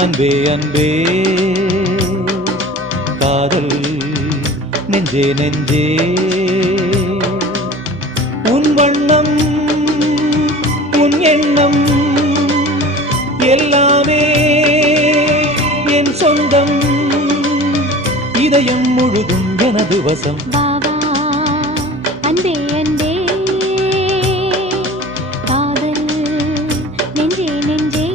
அன்பே அன்பே காதல் நெஞ்சே நெஞ்சே உன் வண்ணம் உன் எண்ணம் எல்லாமே என் சொந்தம் இதயம் முழுதும் எனது வசம் பாவா அன்பே அன்பே காதல் நெஞ்சே நெஞ்சே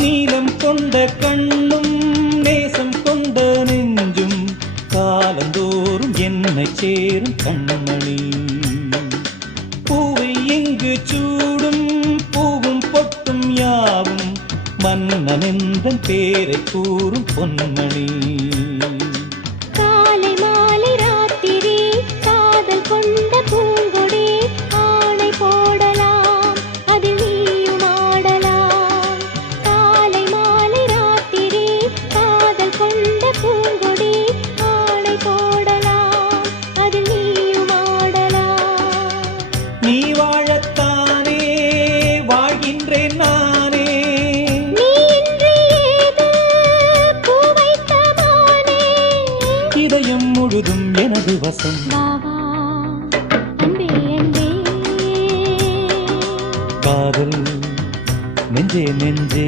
நீலம் கொண்ட கண்ணும் நேசம் கொண்ட நெஞ்சும் காலந்தோறும் என்னை சேரும் கண்மணி பூவை எங்கு சூடும் பூவும் பொட்டும் யாவும் மன்னனெந்தன் பேரை கூறும் பொன்மணி காலை மாலை ராத்திரி காதல் கொண்ட பூங்கொடி ஆணை போடலாம் அதில் நீயும் ஆடலாம் காலை மாலை ராத்திரி காதல் கொண்ட பூங்கொடி ஆணை போடலாம் அதில் நீயும் ஆடலாம் நீ வாழத்தானே வாழ்கின்றேன் நானே நீ இன்றி ஏது பூ வைத்த மானே இதயம் முழுதும் எனது வசம் பாவா அன்பே அன்பே காதல் நெஞ்சே நெஞ்சே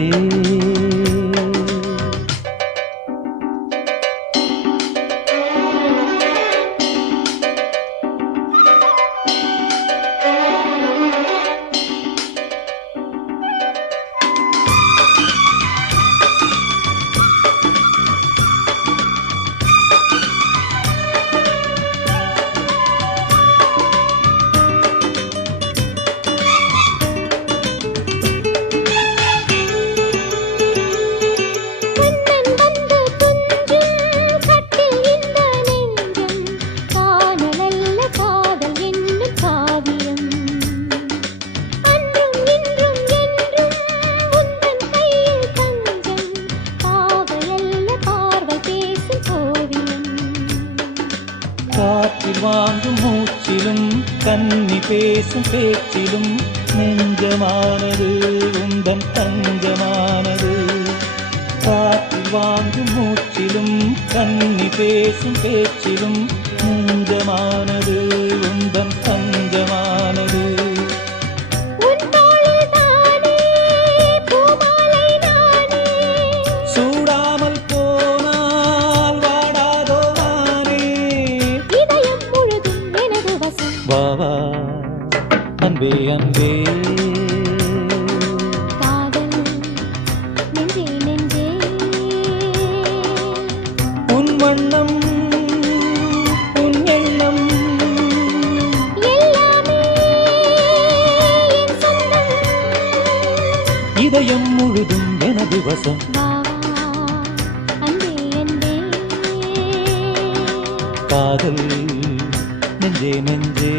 கண்ணன் வந்து துஞ்சும் கட்டில் இந்த நெஞ்சம் காணலல்ல காதல் என்னும் காவியம் அன்றும் இன்றும் என்றும் உந்தன் கையில் தஞ்சம் பாவையல்ல பார்வை பேசும் ஓவியம் காற்றில் வாங்கும் மூச்சிலும் கன்னி பேசும் பேச்சிலும் நெஞ்சமானது உந்தன் தஞ்சமானது காற்றில் வாங்கும் மூச்சிலும் கன்னி பேசும் பேச்சிலும் நெஞ்சமானது உந்தன் தஞ்சமானது உன் தோளில் தானே பூமாலை நானே சூடாமல் போனால் வாடாதோ வானே இதயம் முழுதும் எனது வசம் வா வா அன்பே அன்பே காதல் நெஞ்சே நெஞ்சே உன் வண்ணம் உன் எண்ணம் எல்லாமே என் சொந்தம் இதயம் முழுதும் எனது வசம் பாவா அன்பே அன்பே காதல் நெஞ்சே நெஞ்சே